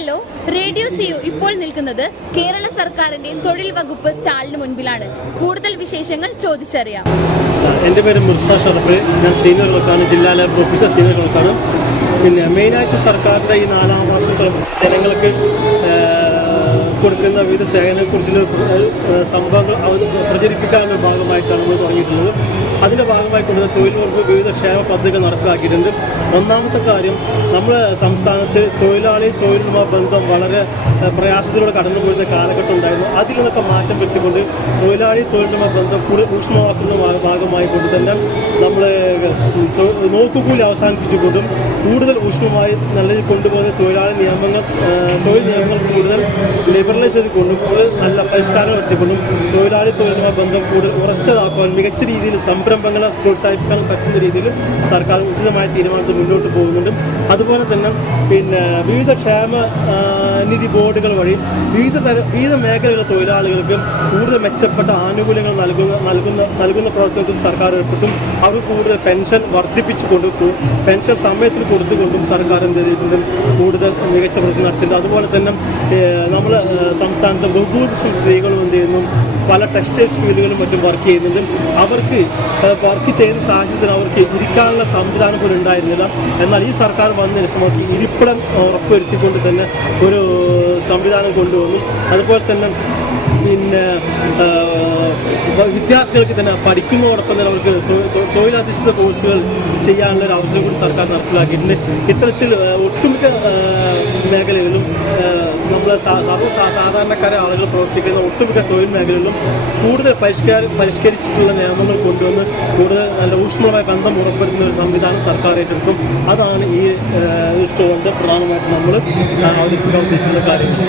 Hello, radio see you ഇപ്പോൾ നിൽക്കുന്നത് കേരള സർക്കാരിന്റെ തൊഴിൽ വകുപ്പ് സ്റ്റാളിന് മുൻപിലാണ്. കൂടുതൽ വിശേഷങ്ങൾ ചോദിച്ചറിയാം. എൻ്റെ പേര് മിർസ ഷറഫ്. ഞാൻ സീനിയർ ക്ലർക്കാണ്, ജില്ലാ ലാബ് ഓഫീസർ സീനിയർ ക്ലർക്കാണ്. പിന്നെ മെയിനായിട്ട് സർക്കാരിൻ്റെ ഈ 4-ാം മാസം ജനങ്ങൾക്ക് കൊടുക്കുന്ന വിവിധ സേവനങ്ങളെക്കുറിച്ചുള്ള സംഭവങ്ങൾ പ്രചരിപ്പിക്കാനുള്ള ഭാഗമായിട്ടാണ് നമ്മൾ തുടങ്ങിയിട്ടുള്ളത്. അതിൻ്റെ ഭാഗമായി കൊണ്ടുവന്ന തൊഴിൽ വകുപ്പ് വിവിധ ക്ഷേമ പദ്ധതികൾ നടപ്പിലാക്കിയിട്ടുണ്ട്. ഒന്നാമത്തെ കാര്യം, നമ്മുടെ സംസ്ഥാനത്ത് തൊഴിലുമായി ബന്ധം വളരെ പ്രയാസത്തിലൂടെ കടന്നു പോയിരുന്ന കാലഘട്ടം ഉണ്ടായിരുന്നു. അതിൽ നിന്നൊക്കെ മാറ്റം വരുത്തിക്കൊണ്ട് തൊഴിലുമായി ബന്ധം കൂടുതൽ ഊഷ്മമാക്കുന്ന ഭാഗമായി കൊണ്ട് തന്നെ നമ്മൾ നോക്കുകൂലി അവസാനിപ്പിച്ചുകൊണ്ടും കൂടുതൽ ഊഷ്മമായി നല്ല കൊണ്ടുപോകുന്ന തൊഴിൽ നിയമങ്ങൾ കൂടുതൽ ലിബറലൈസ് ചെയ്തുകൊണ്ടും കൂടുതൽ നല്ല പരിഷ്കാരം വരുത്തിക്കൊണ്ടും തൊഴിലുമായി ബന്ധം കൂടുതൽ ഉറച്ചതാക്കുവാൻ മികച്ച രീതിയിൽ സംരംഭങ്ങളെ പ്രോത്സാഹിപ്പിക്കാൻ പറ്റുന്ന രീതിയിൽ സർക്കാർ ഉചിതമായ തീരുമാനത്തിൽ മുന്നോട്ട് പോകുന്നുണ്ട്. അതുപോലെ തന്നെ വിവിധ ക്ഷേമ നിധി ബോർഡുകൾ വഴി വിവിധ മേഖലകളിലെ തൊഴിലാളികൾക്ക് കൂടുതൽ മെച്ചപ്പെട്ട ആനുകൂല്യങ്ങൾ നൽകുന്ന പ്രവർത്തനത്തിൽ സർക്കാർ ഏർപ്പെട്ടും അവർക്ക് കൂടുതൽ പെൻഷൻ വർദ്ധിപ്പിച്ചുകൊണ്ടും പെൻഷൻ സമയത്തിൽ കൊടുത്തുകൊണ്ടും സർക്കാർ എന്ത് ചെയ്തിട്ടുണ്ട്, കൂടുതൽ മികച്ച പ്രവർത്തനം നടത്തിയിട്ടുണ്ട്. അതുപോലെ തന്നെ നമ്മൾ സംസ്ഥാനത്തെ ബഹുഭൂരിപക്ഷം സ്ത്രീകളും എന്ത് ചെയ്യുന്നു, പല ടെക്സ്റ്റൈൽസ് ഫീൽഡുകളും മറ്റും വർക്ക് ചെയ്യുന്നുണ്ട്. അവർക്ക് വർക്ക് ചെയ്യുന്ന സാഹചര്യത്തിൽ അവർക്ക് ഇരിക്കാനുള്ള സംവിധാനം പോലും ഉണ്ടായിരുന്നില്ല. എന്നാൽ ഈ സർക്കാർ വന്നതിന് ശേഷം അവർക്ക് ഇരിപ്പിടം ഉറപ്പുവരുത്തിക്കൊണ്ട് തന്നെ ഒരു സംവിധാനം കൊണ്ടുവന്നു. അതുപോലെ തന്നെ വിദ്യാർത്ഥികൾക്ക് തന്നെ പഠിക്കുന്നതോടൊപ്പം തന്നെ അവർക്ക് തൊഴിലധിഷ്ഠിത കോഴ്സുകൾ ചെയ്യാനുള്ള ഒരു അവസരം കൂടി സർക്കാർ നടപ്പിലാക്കിയിട്ടുണ്ട്. ഇത്തരത്തിൽ ഒട്ടുമിക്ക മേഖലകളിലും നമ്മൾ സാധാരണക്കാരെ ആളുകൾ പ്രവർത്തിക്കുന്ന ഒട്ടുമിക്ക തൊഴിൽ മേഖലകളിലും കൂടുതൽ പരിഷ്കരിച്ചിട്ടുള്ള നിയമങ്ങൾ കൊണ്ടുവന്ന് കൂടുതൽ നല്ല ഊഷ്മളമായ ബന്ധം ഉറപ്പെടുത്തുന്ന ഒരു സംവിധാനം സർക്കാർ ഏറ്റെടുക്കും. അതാണ് ഈ സ്റ്റോറിൻ്റെ പ്രധാനമായിട്ട് നമ്മൾ അവതരിപ്പിക്കാൻ ഉദ്ദേശിക്കുന്ന കാര്യങ്ങൾ.